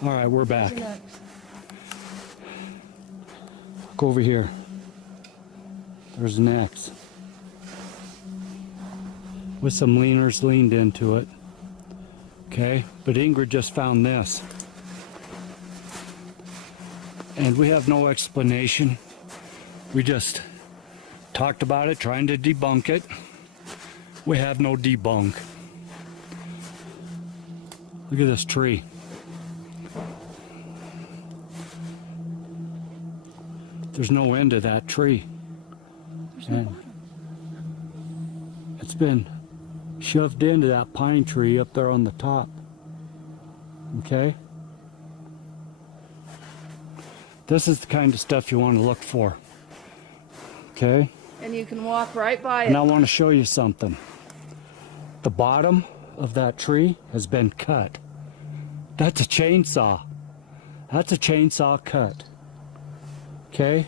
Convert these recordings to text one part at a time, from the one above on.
All right, we're back. What's next? Look over here. There's an X with some leaners leaned into it. Okay, but Ingrid just found this. And we have no explanation. We just talked about it, trying to debunk it. We have no debunk. Look at this tree. There's no end to that tree. There's no bottom. It's been shoved into that pine tree up there on the top. Okay? This is the kind of stuff you want to look for. Okay? And you can walk right by And it. I want to show you something. The bottom of that tree has been cut. That's a chainsaw. That's a chainsaw cut. Okay?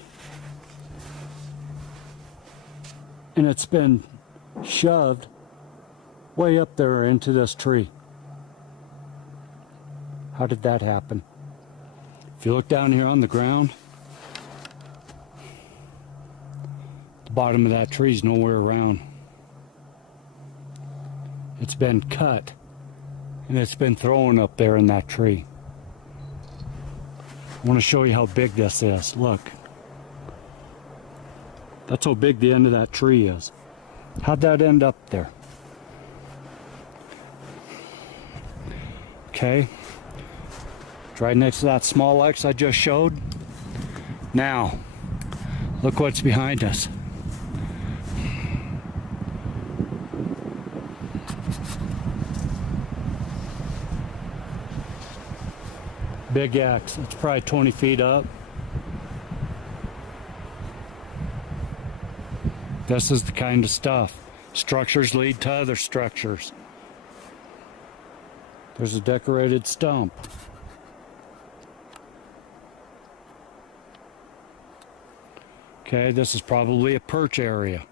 And it's been shoved way up there into this tree. How did that happen? If you look down here on the ground, the bottom of that tree is nowhere around. It's been cut and it's been thrown up there in that tree. I want to show you how big this is. Look. That's how big the end of that tree is. How'd that end up there? Okay. It's right next to that small X I just showed. Now, look what's behind us. Big X. It's probably 20 feet up. This is the kind of stuff. Structures lead to other structures. There's a decorated stump. Okay, this is probably a perch area.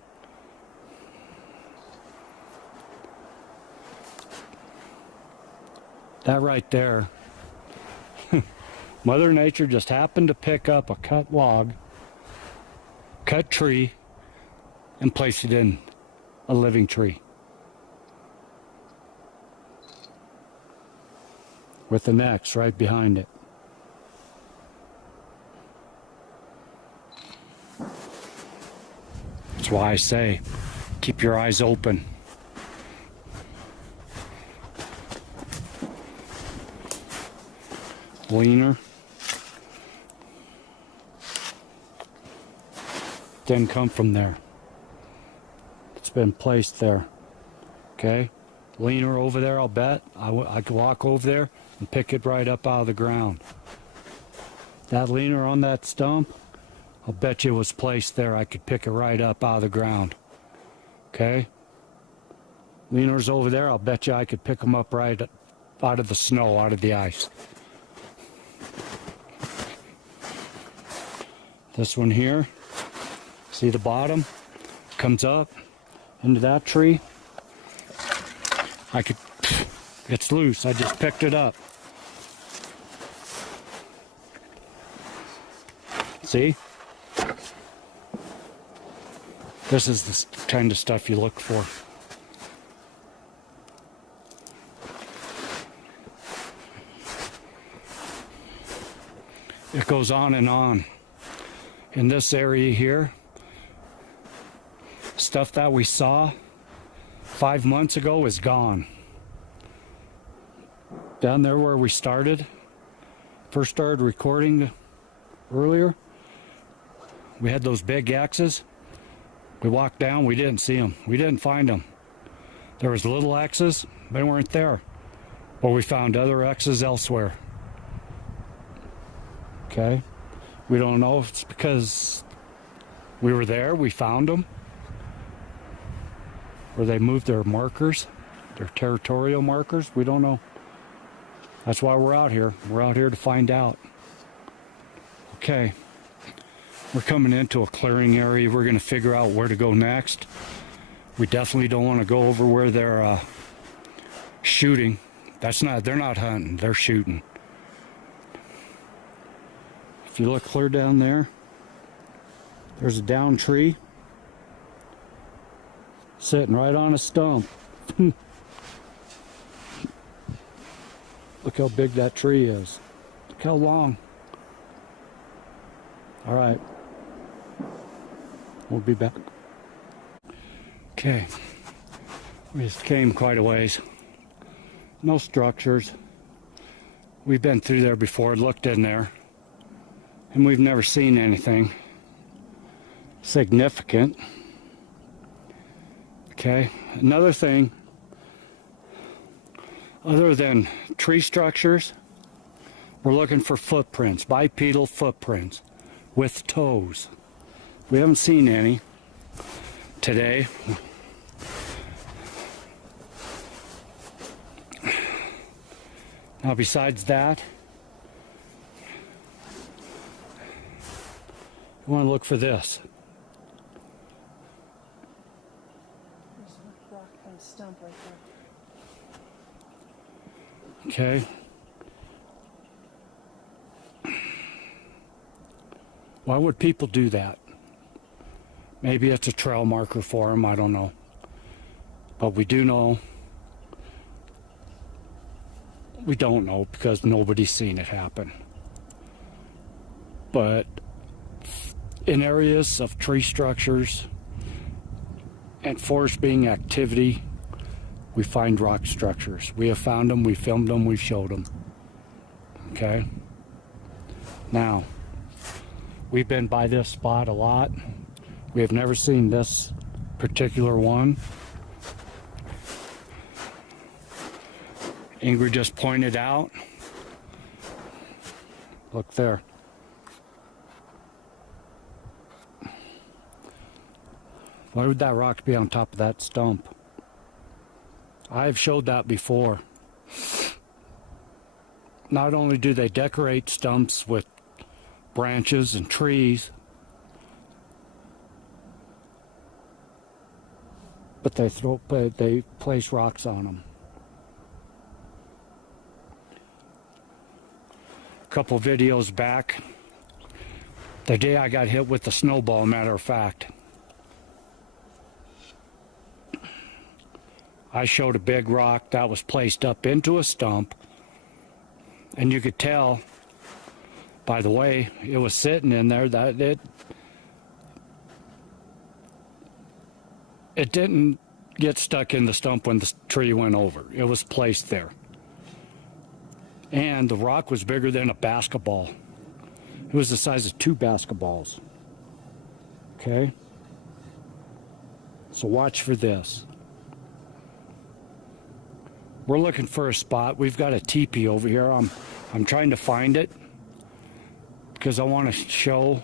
That right there, Mother Nature just happened to pick up a cut log, cut tree, and place it in a living tree. With an X right behind it. That's why I say, keep your eyes open. Leaner. Didn't come from there. It's been placed there. Okay? Leaner over there, I'll bet. I could walk over there and pick it right up out of the ground. That leaner on that stump, I'll bet you it was placed there. I could pick it right up out of the ground. Okay? Leaners over there, I'll bet you I could pick them up right out of the snow, out of the ice. This one here, see the bottom? Comes up into that tree. It's loose, I just picked it up. See? This is the kind of stuff you look for. It goes on and on. In this area here, stuff that we saw 5 months ago is gone. Down there where we first started recording earlier, we had those big X's. We walked down, we didn't see them. We didn't find them. There was little X's, they weren't there. But we found other X's elsewhere. Okay? We don't know if it's because we were there, we found them, or they moved their markers, their territorial markers. We don't know. That's why we're out here. We're out here to find out. Okay. We're coming into a clearing area. We're going to figure out where to go next. We definitely don't want to go over where they're shooting. They're not hunting, they're shooting. if you look clear down there, there's a down tree sitting right on a stump. Look how big that tree is. Look how long. All right. We'll be back. Okay. We just came quite a ways. No structures. We've been through there before, looked in there, and we've never seen anything significant. Okay. Another thing, other than tree structures, we're looking for footprints, bipedal footprints with toes. We haven't seen any today. Now besides that, you want to look for this. There's a rock and a stump right there. Okay. Why would people do that? Maybe it's a trail marker for them, I don't know. But we do know. We don't know because nobody's seen it happen. But in areas of tree structures and forest being activity, we find rock structures. We have found them, we filmed them, we've showed them. Okay? Now, we've been by this spot a lot. We have never seen this particular one. Ingrid just pointed out. Look there. Why would that rock be on top of that stump? I've showed that before. Not only do they decorate stumps with branches and trees, but they place rocks on them. A couple videos back, the day I got hit with the snowball, matter of fact, I showed a big rock that was placed up into a stump, and you could tell by the way it was sitting in there that it didn't get stuck in the stump when the tree went over. It was placed there. And the rock was bigger than a basketball. It was the size of 2 basketballs. Okay? So watch for this. We're looking for a spot. We've got a teepee over here. I'm trying to find it because I want to show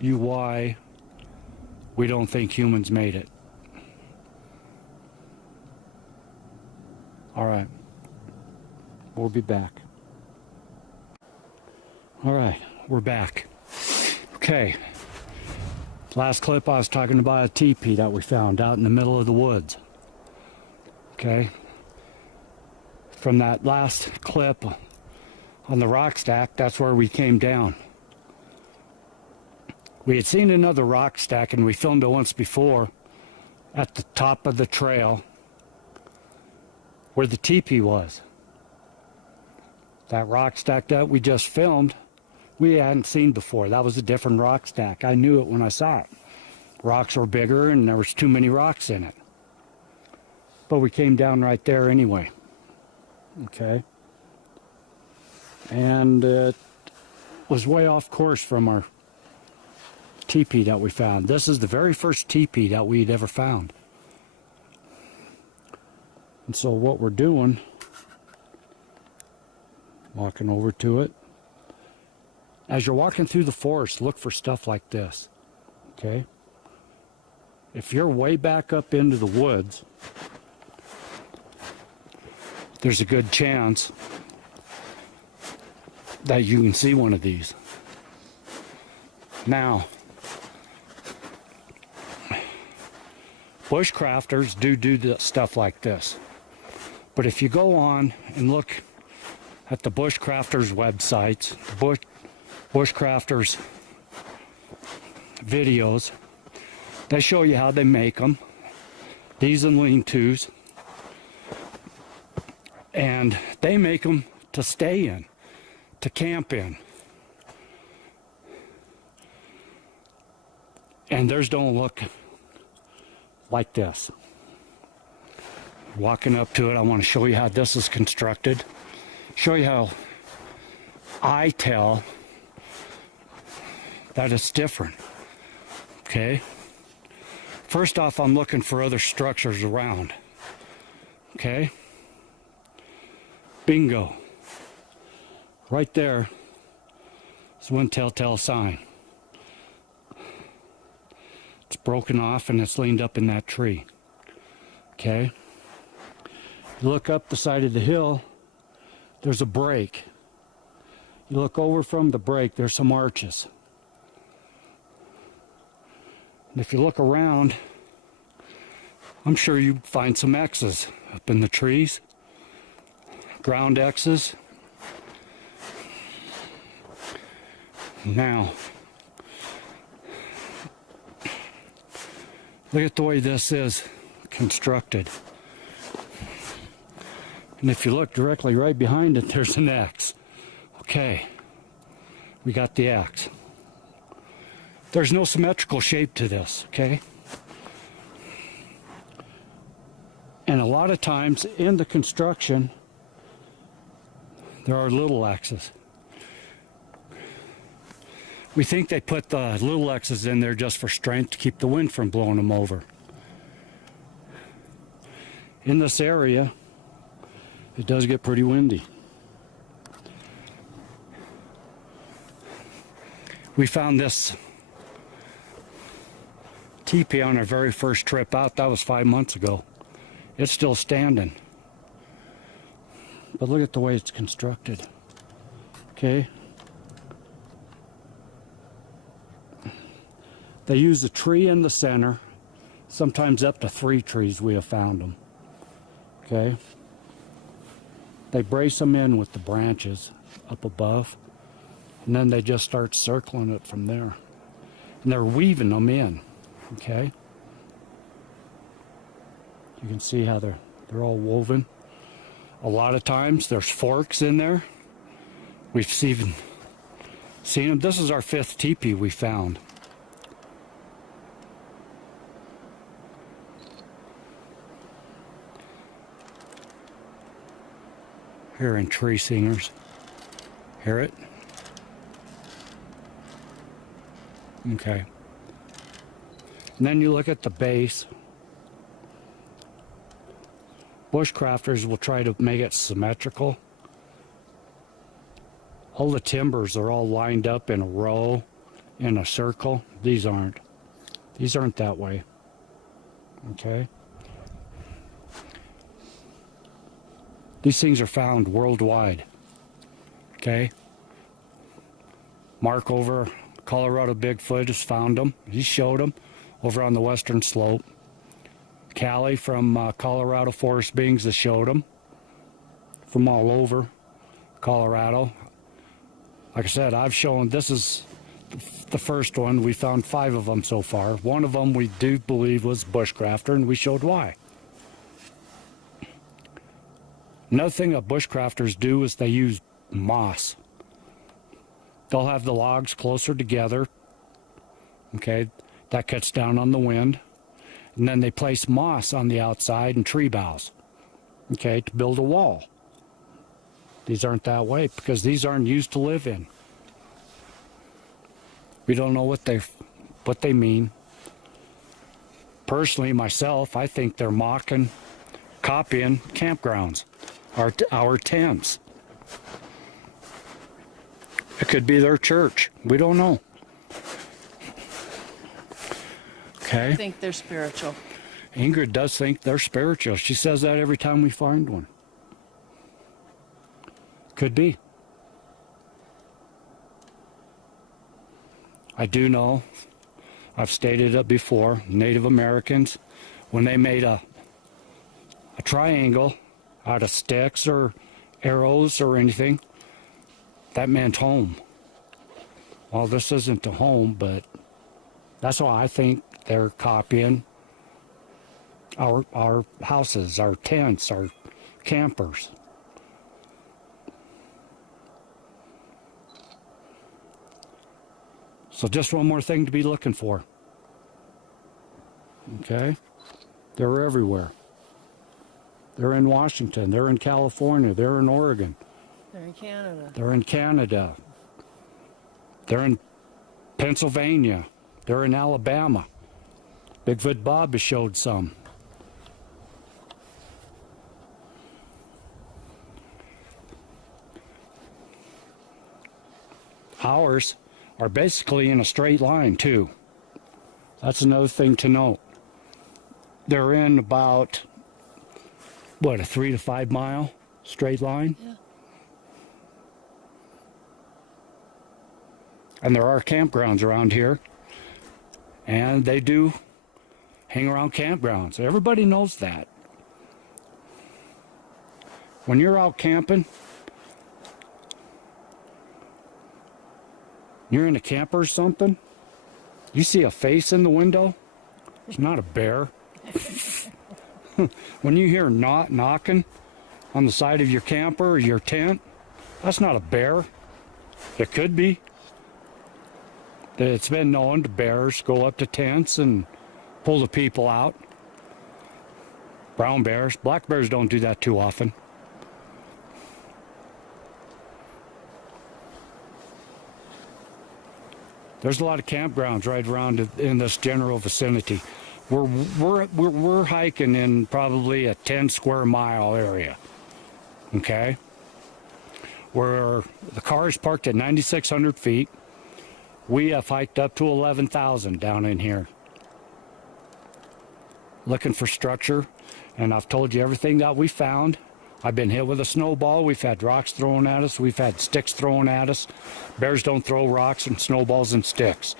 you why we don't think humans made it. All right. We'll be back. All right, we're back. Okay. Last clip I was talking about a teepee that we found out in the middle of the woods. Okay. From that last clip on the rock stack, that's where we came down. We had seen another rock stack, and we filmed it once before at the top of the trail where the teepee was. That rock stack that we just filmed, we hadn't seen before. That was a different rock stack. I knew it when I saw it. Rocks were bigger and there was too many rocks in it. But we came down right there anyway. Okay. And it was way off course from our teepee that we found. This is the very first teepee that we'd ever found. And so what we're doing, walking over to it. As you're walking through the forest, look for stuff like this. Okay? If you're way back up into the woods, there's a good chance that you can see one of these. Now, bushcrafters do stuff like this. But if you go on and look at the bushcrafters websites, bushcrafters videos. They show you how they make them. These and lean-tos. And they make them to stay in, to camp in. And theirs don't look like this. Walking up to it, I want to show you how this is constructed. Show you how I tell that it's different. Okay? First off, I'm looking for other structures around. Okay? Bingo. Right there is one telltale sign. It's broken off and it's leaned up in that tree. Okay? You look up the side of the hill, there's a break. You look over from the break, there's some arches. And if you look around, I'm sure you find some X's up in the trees. Ground X's. Now, look at the way this is constructed. And if you look directly right behind it, there's an X. Okay, we got the X. There's no symmetrical shape to this, okay? And a lot of times in the construction, there are little X's. We think they put the little X's in there just for strength to keep the wind from blowing them over. In this area, it does get pretty windy. We found this teepee on our very first trip out. That was 5 months ago. It's still standing. But look at the way it's constructed. Okay? They use a tree in the center. Sometimes up to 3 trees we have found them. Okay? They brace them in with the branches up above. And then they just start circling it from there. And they're weaving them in. Okay? You can see how they're all woven. A lot of times there's forks in there. We've even seen them. This is our 5th teepee we found. Here in Tree Singers. Hear it? Okay. And then you look at the base. Bushcrafters will try to make it symmetrical. All the timbers are all lined up in a row, in a circle. These aren't. These aren't that way. Okay? These things are found worldwide. Okay? Mark over Colorado Bigfoot has found them. He showed them over on the western slope. Callie from Colorado Forest Beings has showed them from all over Colorado. Like I said, I've shown, this is the first one. We found 5 of them so far. One of them we do believe was bushcrafter, and we showed why. Another thing that bushcrafters do is they use moss. They'll have the logs closer together. Okay, that cuts down on the wind. And then they place moss on the outside and tree boughs. Okay, to build a wall. These aren't that way because these aren't used to live in. We don't know what they mean. Personally, myself, I think they're mocking, copying campgrounds, our tents. It could be their church. We don't know. Okay. I think they're spiritual. Ingrid does think they're spiritual. She says that every time we find one. Could be. I do know, I've stated it before, Native Americans, when they made a triangle out of sticks or arrows or anything. That meant home. Well, this isn't a home, but that's why I think they're copying our houses, our tents, our campers. So just one more thing to be looking for. Okay? They're everywhere. They're in Washington, they're in California, they're in Oregon. They're in Canada. They're in Canada. They're in Pennsylvania. They're in Alabama. Bigfoot Bob has showed some. Ours are basically in a straight line too. That's another thing to note. They're in about, what, a 3 to 5 mile straight line? Yeah. And there are campgrounds around here. And they do hang around campgrounds. Everybody knows that. When you're out camping, you're in a camper or something, you see a face in the window, it's not a bear. When you hear knocking on the side of your camper or your tent, that's not a bear. It could be. It's been known to bears go up to tents and pull the people out. Brown bears, black bears don't do that too often. There's a lot of campgrounds right around in this general vicinity. We're hiking in probably a 10 square mile area. Okay? Where the car is parked at 9,600 feet. We have hiked up to 11,000 down in here. Looking for structure, and I've told you everything that we found. I've been hit with a snowball. We've had rocks thrown at us. We've had sticks thrown at us. Bears don't throw rocks and snowballs and sticks.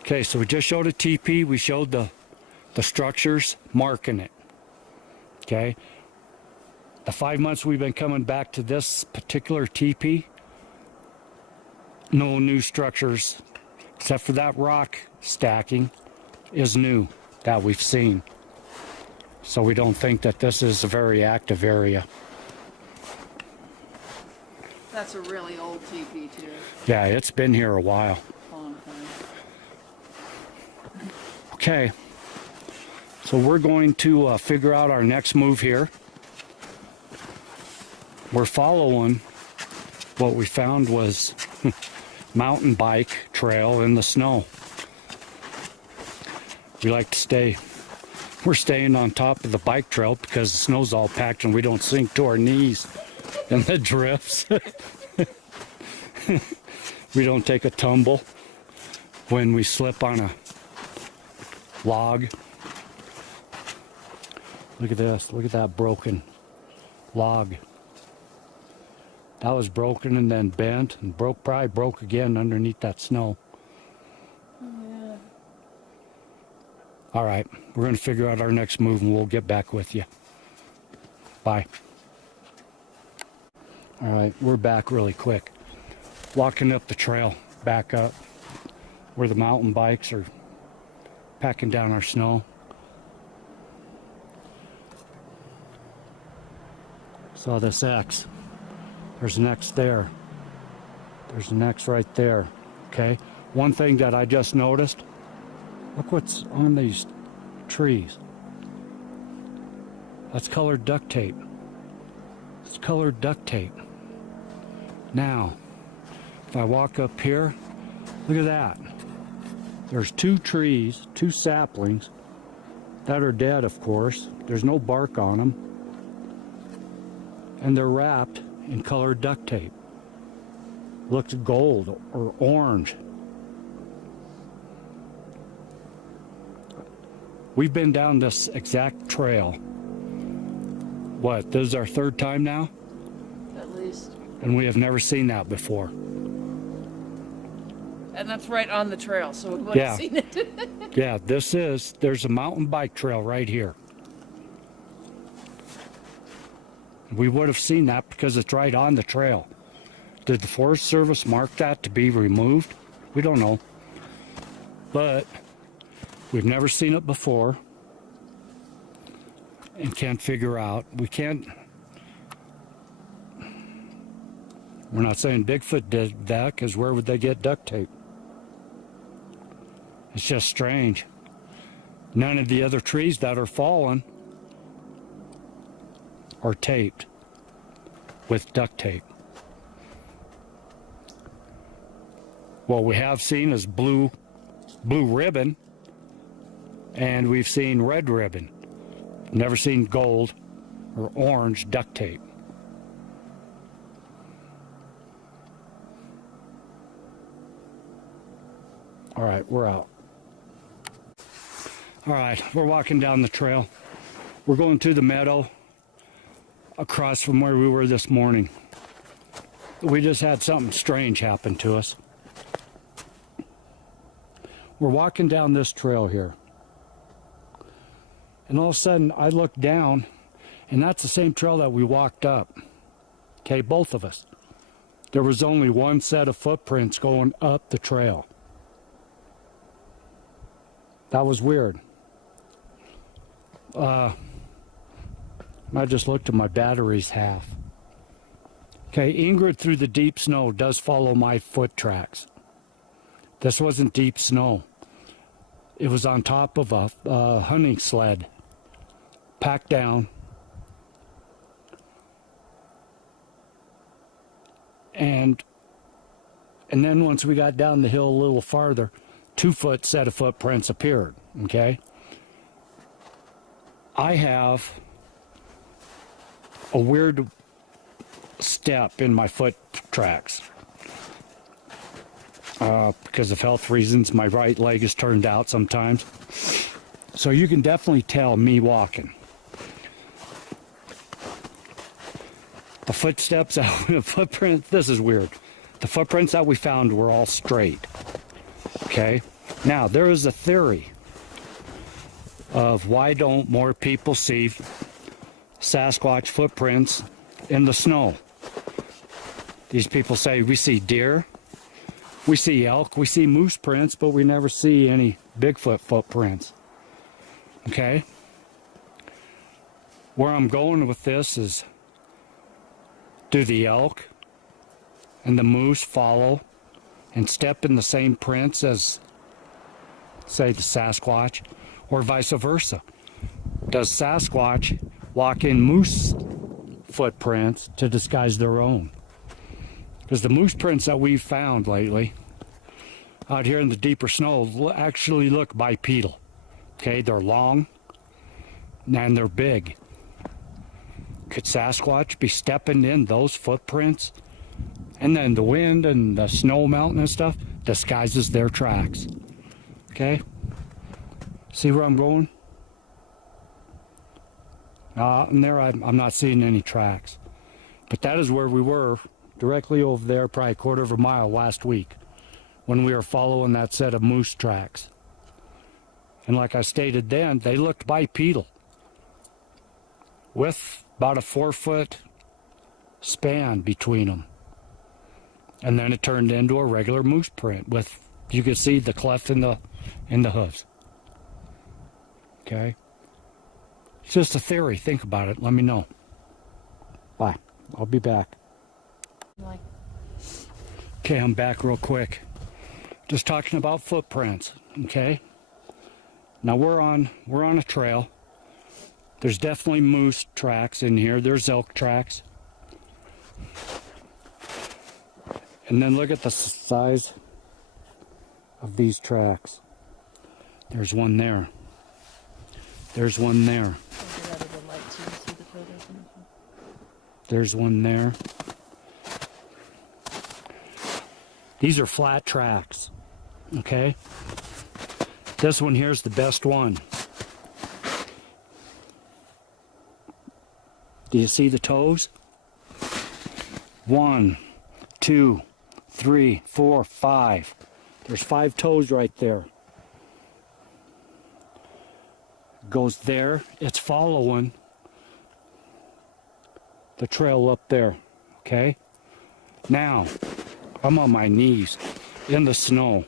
Okay, so we just showed a TP. We showed the structures marking it. Okay. The 5 months we've been coming back to this particular TP, no new structures except for that rock stacking is new that we've seen. So we don't think that this is a very active area. That's a really old teepee too. Yeah, it's been here a while. Long time. Okay, so we're going to figure out our next move here. We're following what we found was mountain bike trail in the snow. We like to stay, we're staying on top of the bike trail because the snow's all packed and we don't sink to our knees in the drifts. We don't take a tumble when we slip on a log. Look at this, look at that broken log. That was broken and then bent and probably broke again underneath that snow. Yeah. All right, we're going to figure out our next move and we'll get back with you. Bye. All right, we're back really quick. Walking up the trail, back up where the mountain bikes are packing down our snow. Saw this X. There's an X there. There's an X right there. Okay. One thing that I just noticed, look what's on these trees. That's colored duct tape. It's colored duct tape. Now, if I walk up here, look at that. There's 2 trees, 2 saplings that are dead, of course. There's no bark on them. And they're wrapped in colored duct tape. Looks gold or orange. We've been down this exact trail. What, this is our 3rd time now? At least. And we have never seen that before. And that's right on the trail, so we would Yeah. have seen it. Yeah, there's a mountain bike trail right here. We would have seen that because it's right on the trail. Did the Forest Service mark that to be removed? We don't know. But we've never seen it before and can't figure out. We're not saying Bigfoot did that, because where would they get duct tape? It's just strange. None of the other trees that are fallen are taped with duct tape. What we have seen is blue ribbon, and we've seen red ribbon. Never seen gold or orange duct tape. All right, we're out. All right, we're walking down the trail. We're going to the meadow across from where we were this morning. We just had something strange happen to us. We're walking down this trail here. And all of a sudden, I look down, and that's the same trail that we walked up. Okay, both of us. There was only one set of footprints going up the trail. That was weird. I just looked at my battery's half. Okay, Ingrid through the deep snow does follow my foot tracks. This wasn't deep snow. It was on top of a hunting sled, packed down. And then once we got down the hill a little farther, 2-foot set of footprints appeared, okay? I have a weird step in my foot tracks. Because of health reasons, my right leg is turned out sometimes. So you can definitely tell me walking. The footsteps, the footprints, this is weird. The footprints that we found were all straight. Okay? Now, there is a theory of why don't more people see Sasquatch footprints in the snow. These people say we see deer, we see elk, we see moose prints, but we never see any Bigfoot footprints. Okay? Where I'm going with this is, do the elk and the moose follow and step in the same prints as, say, the Sasquatch, or vice versa? Does Sasquatch walk in moose footprints to disguise their own? Because the moose prints that we've found lately out here in the deeper snow actually look bipedal. Okay, they're long and they're big. Could Sasquatch be stepping in those footprints? And then the wind and the snow melting and stuff disguises their tracks. Okay? See where I'm going? And there I'm not seeing any tracks. But that is where we were, directly over there, probably a quarter of a mile last week, when we were following that set of moose tracks. And like I stated then, they looked bipedal, with about a 4-foot span between them. And then it turned into a regular moose print with, you could see the cleft in the hooves. Okay? It's just a theory. Think about it. Let me know. Bye. I'll be back. Like, Okay, I'm back real quick. Just talking about footprints, okay? Now we're on a trail. There's definitely moose tracks in here. There's elk tracks. And then look at the size of these tracks. There's one there. There's one there. I'll get out of the light so you can see the photos and everything. There's one there. These are flat tracks, okay? This one here's the best one. Do you see the toes? 1, 2, 3, 4, 5. There's 5 toes right there. Goes there. It's following the trail up there. Okay? Now, I'm on my knees in the snow.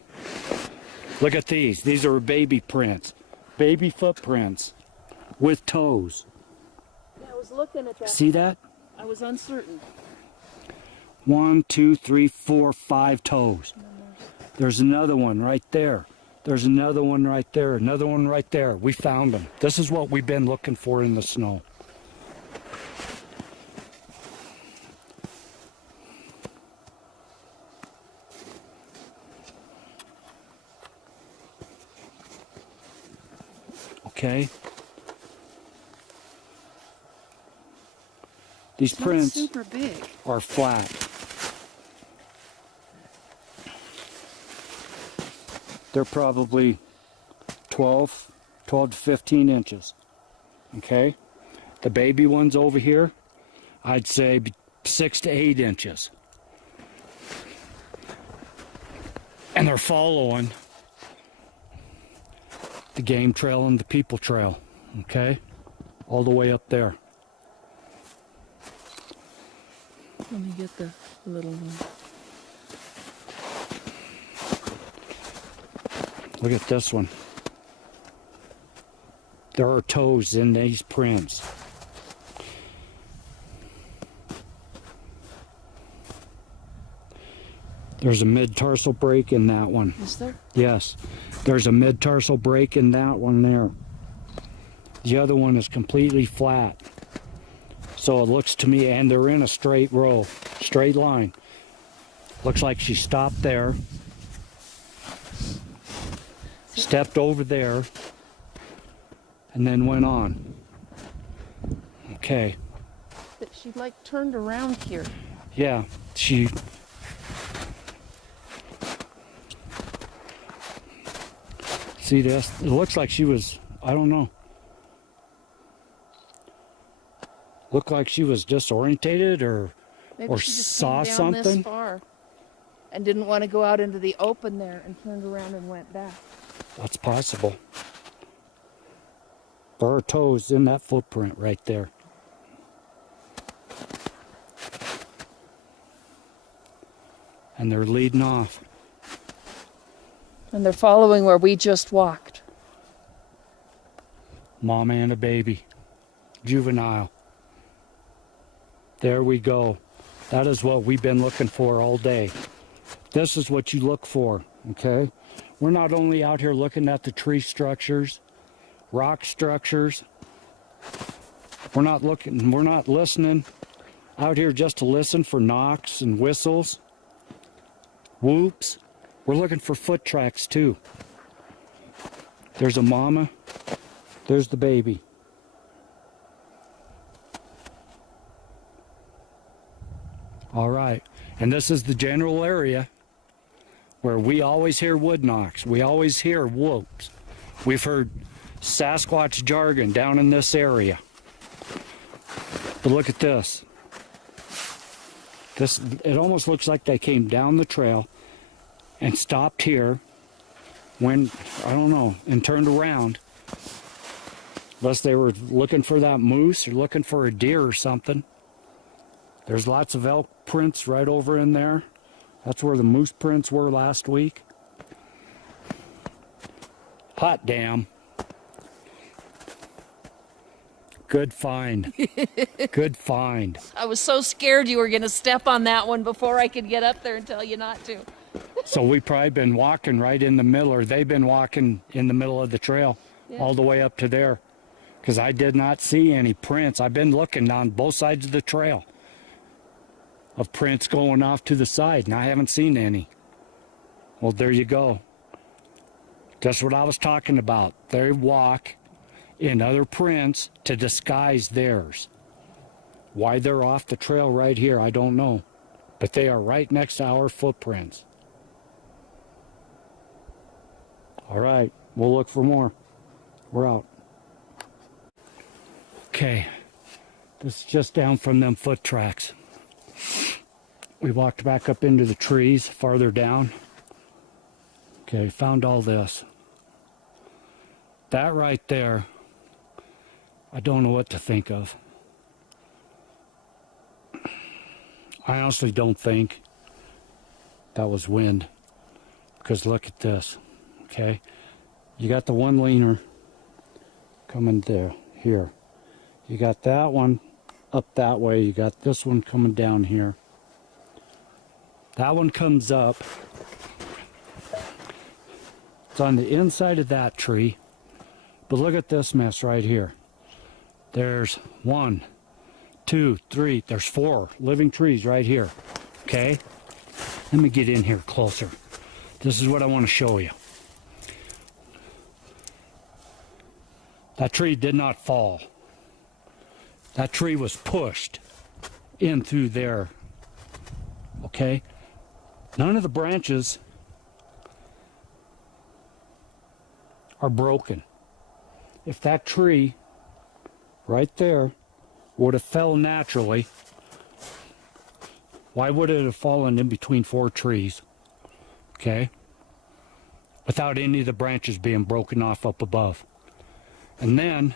Look at these. These are baby prints. Baby footprints with toes. Yeah, I was looking at that. See that? I was uncertain. 1, 2, 3, 4, 5 toes. There's another one right there. There's another one right there. Another one right there. We found them. This is what we've been looking for in the snow. Okay. These It's not prints super big. are flat. They're probably 12 to 15 inches. Okay? The baby ones over here, I'd say 6 to 8 inches. And they're following the game trail and the people trail. Okay? All the way up there. Let me get the little one. Look at this one. There are toes in these prints. There's a mid-tarsal break in that one. Is there? Yes. There's a mid-tarsal break in that one there. The other one is completely flat. So it looks to me, and they're in a straight row, straight line. Looks like she stopped there, stepped over there, and then went on. Okay. That she like turned around here. Yeah, she... See this? It looks like she was, I don't know. Looked like she was disorientated or Maybe she just saw came down something. this far and didn't want to go out into the open there and turned around and went back. That's possible. There are toes in that footprint right there. And they're leading off. And they're following where we just walked. Mama and a baby. Juvenile. There we go. That is what we've been looking for all day. This is what you look for, okay? We're not only out here looking at the tree structures, rock structures. We're not listening out here just to listen for knocks and whistles, whoops. We're looking for foot tracks too. There's a mama, there's the baby. All right, and this is the general area where we always hear wood knocks. We always hear whoops. We've heard Sasquatch jargon down in this area. But look at this. It almost looks like they came down the trail and stopped here, went, I don't know, and turned around. Unless they were looking for that moose or looking for a deer or something. There's lots of elk prints right over in there. That's where the moose prints were last week. Hot damn. Good find. Good find. I was so scared you were going to step on that one before I could get up there and tell you not to. So we've probably been walking right in the middle, or they've been walking in the middle of the trail, Yeah. all the way up to there. Because I did not see any prints. I've been looking on both sides of the trail of prints going off to the side, and I haven't seen any. Well, there you go. That's what I was talking about. They walk in other prints to disguise theirs. Why they're off the trail right here, I don't know. But they are right next to our footprints. All right, we'll look for more. We're out. Okay, this is just down from them foot tracks. We walked back up into the trees farther down. Okay, found all this. That right there, I don't know what to think of. I honestly don't think that was wind. Because look at this, okay? You got the one leaner coming there, here. You got that one up that way. You got this one coming down here. That one comes up. It's on the inside of that tree. But look at this mess right here. There's 1, 2, 3, there's 4 living trees right here, okay? Let me get in here closer. This is what I want to show you. That tree did not fall. That tree was pushed in through there, okay? None of the branches are broken. If that tree right there would have fell naturally, why would it have fallen in between 4 trees? Okay? Without any of the branches being broken off up above. And then,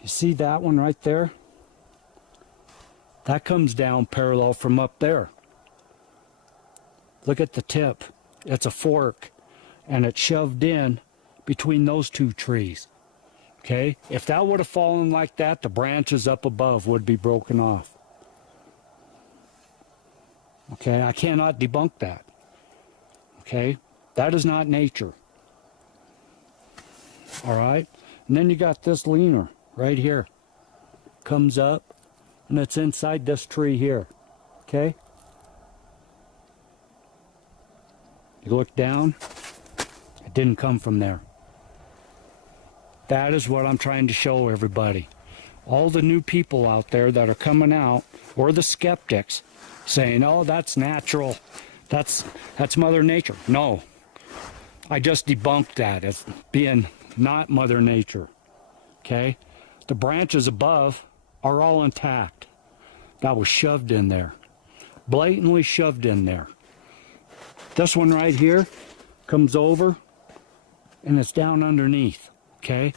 you see that one right there? That comes down parallel from up there. Look at the tip. It's a fork. And it's shoved in between those 2 trees. Okay? If that would have fallen like that, the branches up above would be broken off. Okay? I cannot debunk that. Okay? That is not nature. Alright? And then you got this leaner right here. Comes up, and it's inside this tree here. Okay? You look down, it didn't come from there. That is what I'm trying to show everybody. All the new people out there that are coming out, or the skeptics, saying, oh, that's natural. That's Mother Nature. No. I just debunked that as being not Mother Nature. Okay? The branches above are all intact. That was shoved in there. Blatantly shoved in there. This one right here comes over and it's down underneath. Okay?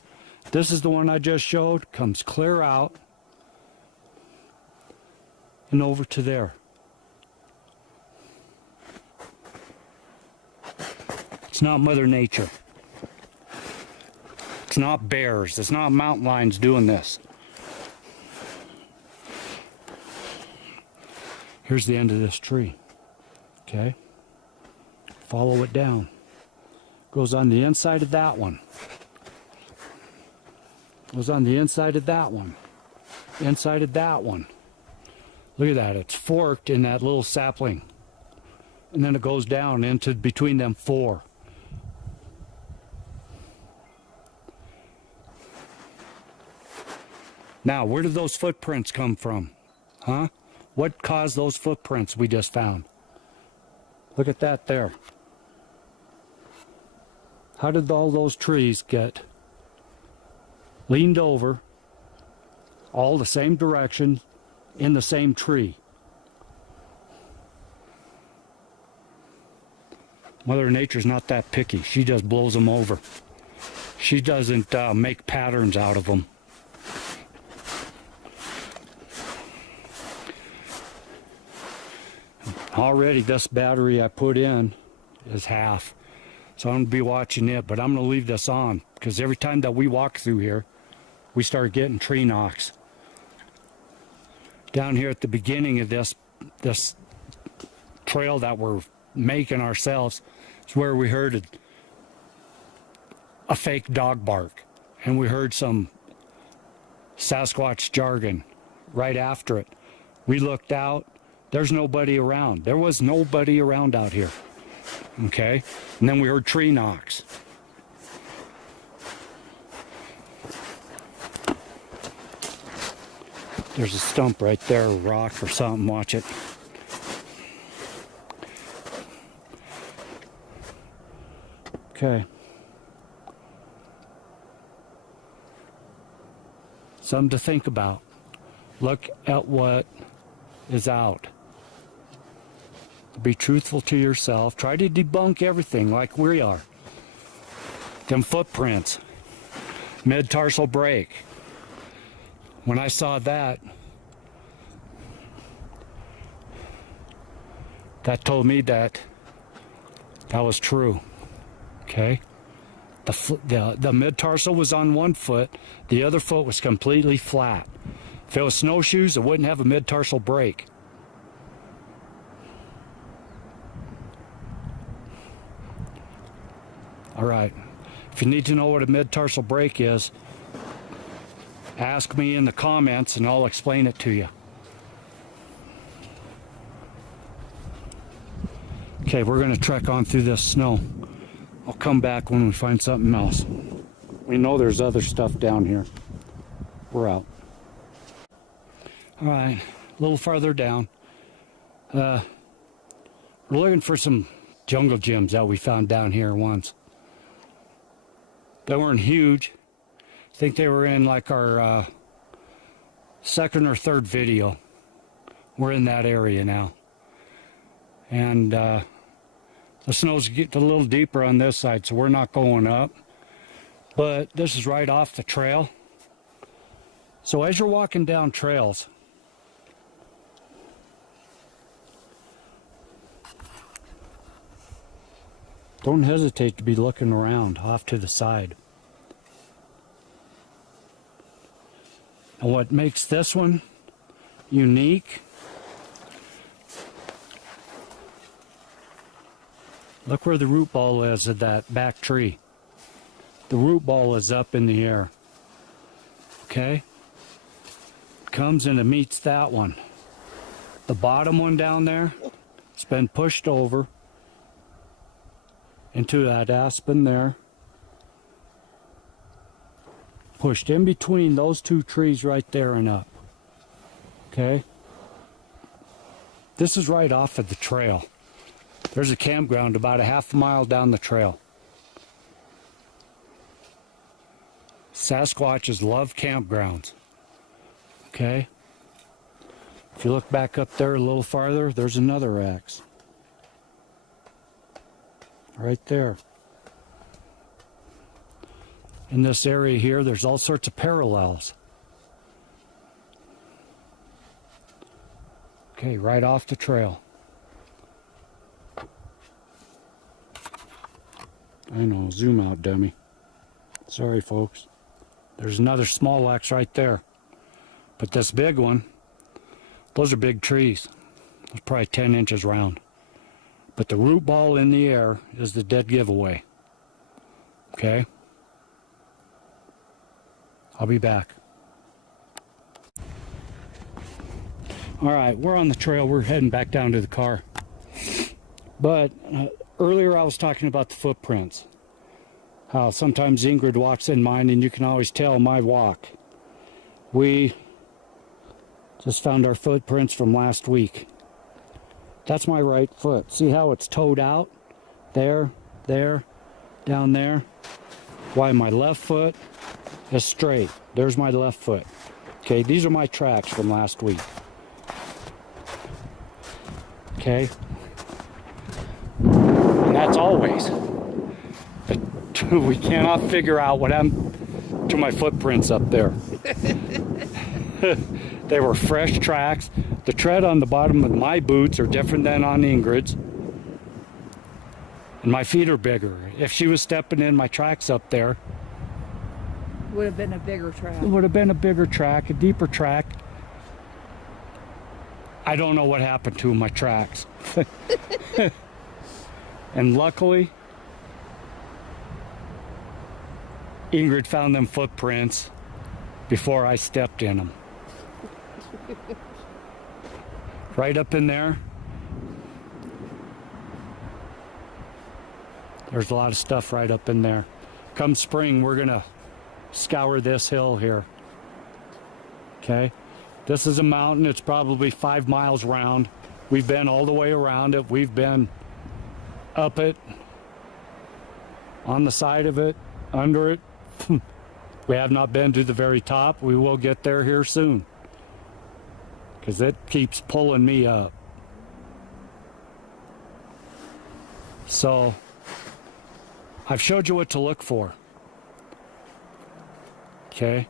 This is the one I just showed. Comes clear out and over to there. It's not Mother Nature. It's not bears. It's not mountain lions doing this. Here's the end of this tree. Okay? Follow it down. Goes on the inside of that one. Goes on the inside of that one. Inside of that one. Look at that. It's forked in that little sapling. And then it goes down into between them 4. Now, where did those footprints come from? Huh? What caused those footprints we just found? Look at that there. How did all those trees get leaned over, all the same direction, in the same tree? Mother Nature's not that picky. She just blows them over. She doesn't make patterns out of them. Already this battery I put in is half. So I'm going to be watching it, but I'm going to leave this on because every time that we walk through here, we start getting tree knocks. Down here at the beginning of this trail that we're making ourselves is where we heard a fake dog bark. And we heard some Sasquatch jargon right after it. We looked out. There's nobody around. There was nobody around out here. Okay? And then we heard tree knocks. There's a stump right there, a rock or something. Watch it. Okay. Something to think about. Look at what is out. Be truthful to yourself. Try to debunk everything like we are. Them footprints. Mid-tarsal break. When I saw that, that told me that that was true. Okay? The mid-tarsal was on one foot, the other foot was completely flat. If it was snowshoes, it wouldn't have a mid-tarsal break. All right. If you need to know what a mid-tarsal break is, ask me in the comments and I'll explain it to you. Okay, we're going to trek on through this snow. I'll come back when we find something else. We know there's other stuff down here. We're out. All right, a little farther down. We're looking for some jungle gyms that we found down here once. They weren't huge. I think they were in like our second or third video. We're in that area now. And the snow's getting a little deeper on this side, so we're not going up. But this is right off the trail. So as you're walking down trails, don't hesitate to be looking around off to the side. And what makes this one unique, look where the root ball is of that back tree. The root ball is up in the air. Okay? Comes and it meets that one. The bottom one down there, it's been pushed over into that aspen there. Pushed in between those two trees right there and up. Okay? This is right off of the trail. There's a campground about a half a mile down the trail. Sasquatches love campgrounds. Okay? If you look back up there a little farther, there's another axe. Right there. In this area here, there's all sorts of parallels. Okay, right off the trail. I know, zoom out, dummy. Sorry, folks. There's another small axe right there. But this big one, those are big trees. Those probably 10 inches round. But the root ball in the air is the dead giveaway. Okay? I'll be back. All right, we're on the trail. We're heading back down to the car. But earlier I was talking about the footprints. How sometimes Ingrid walks in mine and you can always tell my walk. We just found our footprints from last week. That's my right foot. See how it's toed out? There, there, down there. Why my left foot is straight. There's my left foot. Okay, these are my tracks from last week. Okay? And that's always. But we cannot figure out what happened to my footprints up there. They were fresh tracks. The tread on the bottom of my boots are different than on Ingrid's. And my feet are bigger. If she was stepping in my tracks up there, Would have been a bigger track. it would have been a bigger track, a deeper track. I don't know what happened to my tracks. And luckily, Ingrid found them footprints before I stepped in them. Right up in there, there's a lot of stuff right up in there. Come spring, we're gonna scour this hill here. Okay, this is a mountain. It's probably 5 miles round. We've been all the way around it. We've been up it, on the side of it, under it. We have not been to the very top. We will get there here soon, because it keeps pulling me up. So I've showed you what to look for. Okay?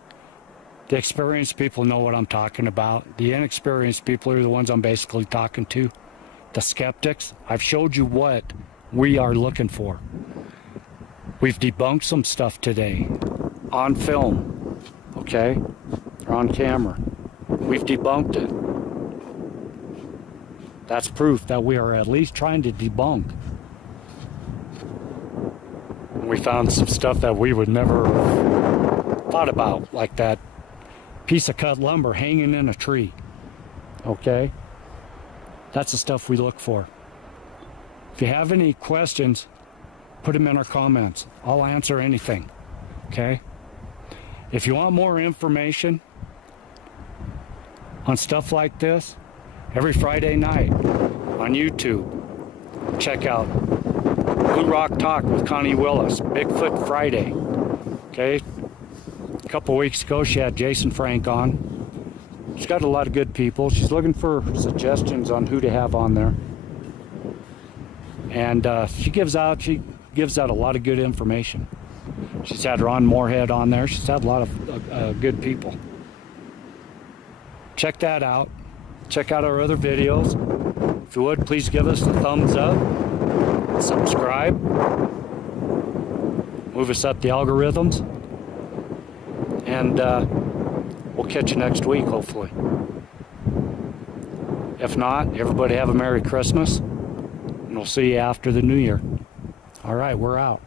The experienced people know what I'm talking about. The inexperienced people are the ones I'm basically talking to. The skeptics, I've showed you what we are looking for. We've debunked some stuff today on film, okay? Or on camera. We've debunked it. That's proof that we are at least trying to debunk. We found some stuff that we would never have thought about, like that piece of cut lumber hanging in a tree. Okay? That's the stuff we look for. If you have any questions, put them in our comments. I'll answer anything. Okay? If you want more information on stuff like this, every Friday night on YouTube, check out Blue Rock Talk with Connie Willis, Bigfoot Friday. Okay? A couple weeks ago, she had Jason Frank on. She's got a lot of good people. She's looking for suggestions on who to have on there. And she gives out a lot of good information. She's had Ron Moorhead on there. She's had a lot of good people. Check that out. Check out our other videos. If you would, please give us a thumbs up. Subscribe. Move us up the algorithms. And we'll catch you next week, hopefully. If not, everybody have a Merry Christmas. And we'll see you after the New Year. All right, we're out.